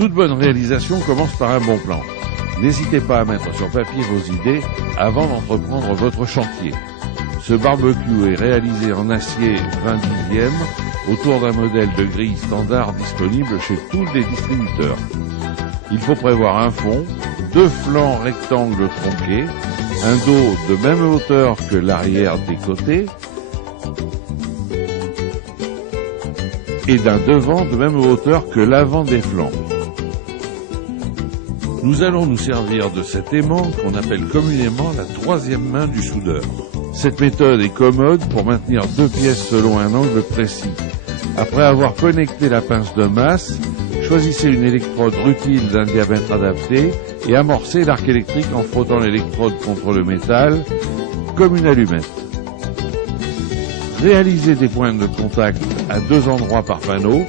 Toute bonne réalisation commence par un bon plan. N'hésitez pas à mettre sur papier vos idées avant d'entreprendre votre chantier. Ce barbecue est réalisé en acier 20/10 autour d'un modèle de grille standard disponible chez tous les distributeurs. Il faut prévoir un fond, 2 flancs rectangles tronqués, un dos de même hauteur que l'arrière des côtés et d'un devant de même hauteur que l'avant des flancs. Nous allons nous servir de cet aimant qu'on appelle communément la 3e main du soudeur. Cette méthode est commode pour maintenir 2 pièces selon un angle précis. Après avoir connecté la pince de masse, choisissez une électrode rutile d'un diamètre adapté et amorcez l'arc électrique en frottant l'électrode contre le métal comme une allumette. Réalisez des points de contact à 2 endroits par panneau.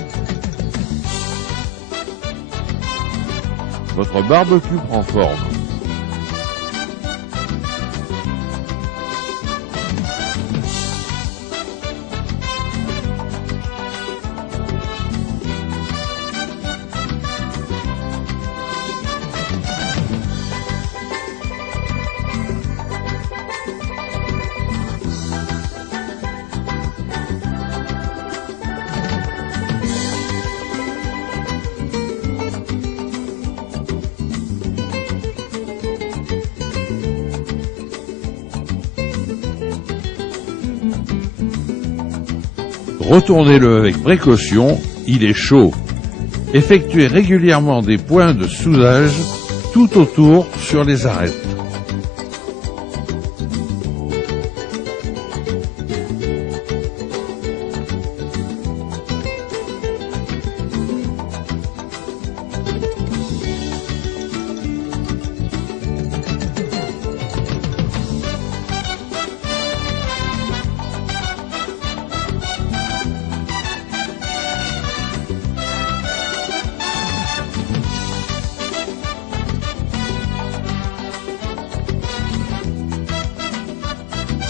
Votre barbecue prend forme. Retournez-le avec précaution, il est chaud. Effectuez régulièrement des points de soudage tout autour sur les arêtes.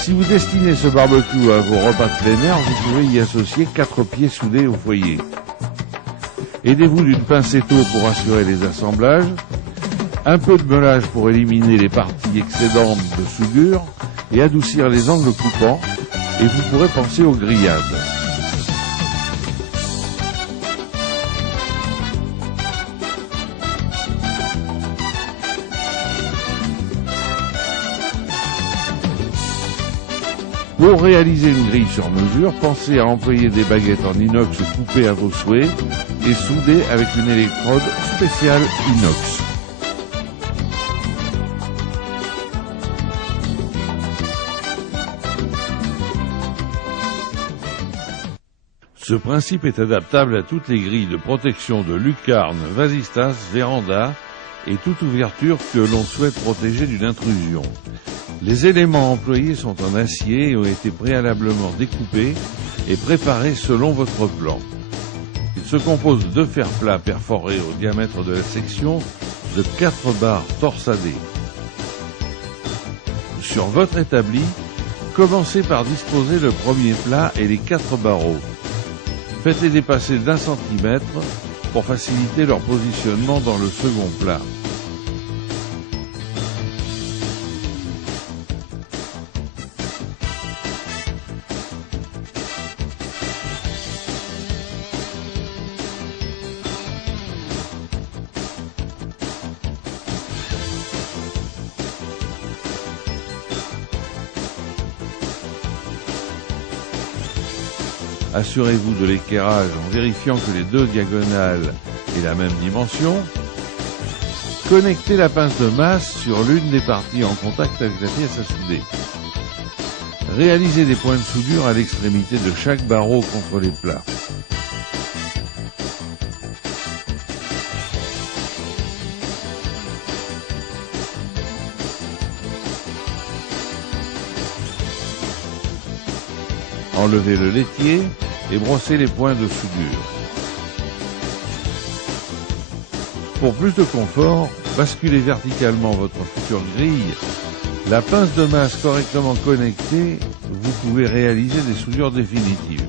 Si vous destinez ce barbecue à vos repas de plein air, vous pouvez y associer 4 pieds soudés au foyer. Aidez-vous d'une pincetto pour assurer les assemblages, un peu de meulage pour éliminer les parties excédentes de soudure et adoucir les angles coupants, et vous pourrez penser aux grillades. Pour réaliser une grille sur mesure, pensez à employer des baguettes en inox coupées à vos souhaits et soudées avec une électrode spéciale inox. Ce principe est adaptable à toutes les grilles de protection de lucarnes, vasistas, vérandas et toute ouverture que l'on souhaite protéger d'une intrusion. Les éléments employés sont en acier et ont été préalablement découpés et préparés selon votre plan. Il se compose de 2 fers plats perforés au diamètre de la section de 4 barres torsadées. Sur votre établi, commencez par disposer le premier plat et les 4 barreaux. Faites-les dépasser d'1 centimètre pour faciliter leur positionnement dans le second plat. Assurez-vous de l'équerrage en vérifiant que les 2 diagonales aient la même dimension. Connectez la pince de masse sur l'une des parties en contact avec la pièce à souder. Réalisez des points de soudure à l'extrémité de chaque barreau contre les plats. Enlevez le laitier et brossez les points de soudure. Pour plus de confort, basculez verticalement votre future grille. La pince de masse correctement connectée, vous pouvez réaliser des soudures définitives.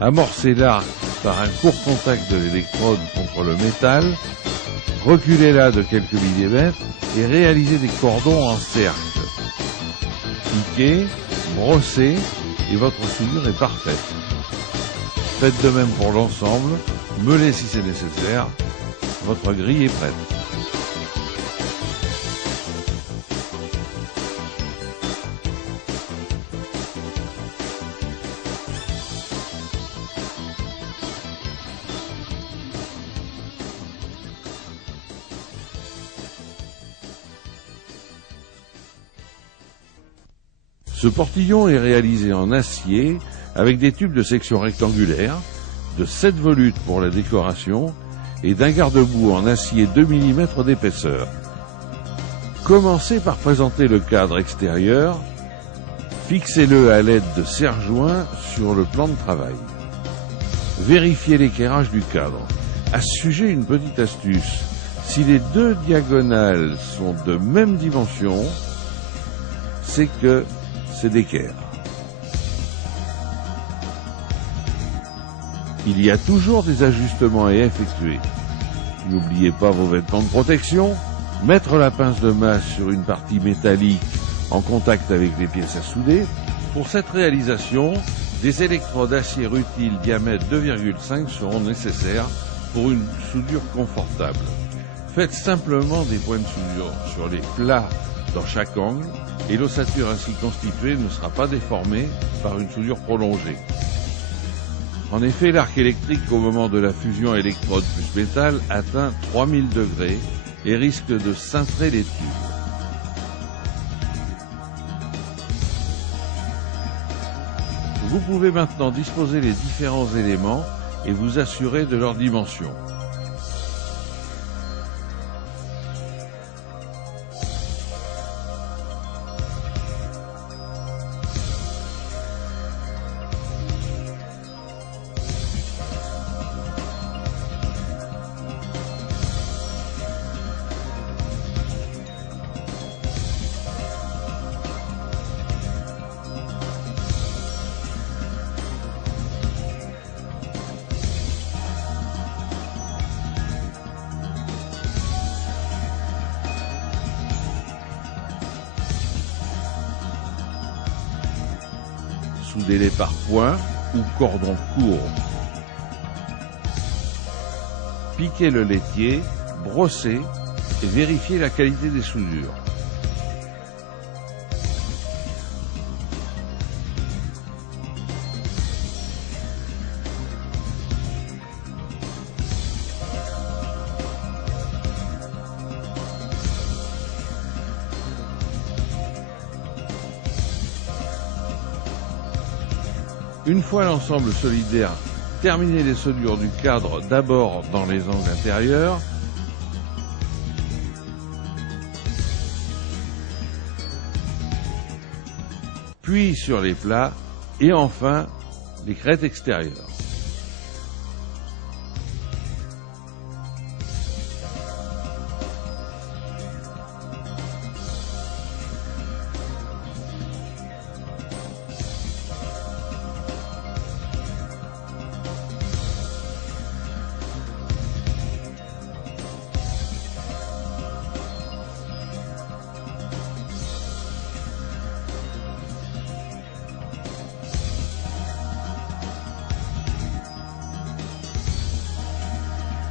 Amorcez l'arc par un court contact de l'électrode contre le métal, reculez-la de quelques millimètres et réalisez des cordons en cercle. Piquez, brossez et votre soudure est parfaite. Faites de même pour l'ensemble, meulez si c'est nécessaire, votre grille est prête. Ce portillon est réalisé en acier avec des tubes de section rectangulaire, de 7 volutes pour la décoration et d'un garde-boue en acier 2 mm d'épaisseur. Commencez par présenter le cadre extérieur, fixez-le à l'aide de serre-joints sur le plan de travail. Vérifiez l'équerrage du cadre. À ce sujet, une petite astuce. Si les deux diagonales sont de même dimension, c'est que c'est d'équerre. Il y a toujours des ajustements à effectuer. N'oubliez pas vos vêtements de protection, mettre la pince de masse sur une partie métallique en contact avec les pièces à souder. Pour cette réalisation, des électrodes d'acier rutile diamètre 2,5 seront nécessaires pour une soudure confortable. Faites simplement des points de soudure sur les plats dans chaque angle et l'ossature ainsi constituée ne sera pas déformée par une soudure prolongée. En effet, l'arc électrique au moment de la fusion électrode plus métal atteint 3000 degrés et risque de cintrer les tubes. Vous pouvez maintenant disposer les différents éléments et vous assurer de leur dimension. Soudez-les par points ou cordon court. Piquez le laitier, brossez et vérifiez la qualité des soudures. Une fois l'ensemble solidaire, terminez les soudures du cadre d'abord dans les angles intérieurs, puis sur les plats et enfin les crêtes extérieures.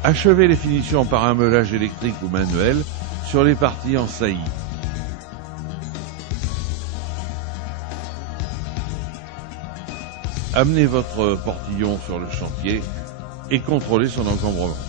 Achevez les finitions par un meulage électrique ou manuel sur les parties en saillie. Amenez votre portillon sur le chantier et contrôlez son encombrement.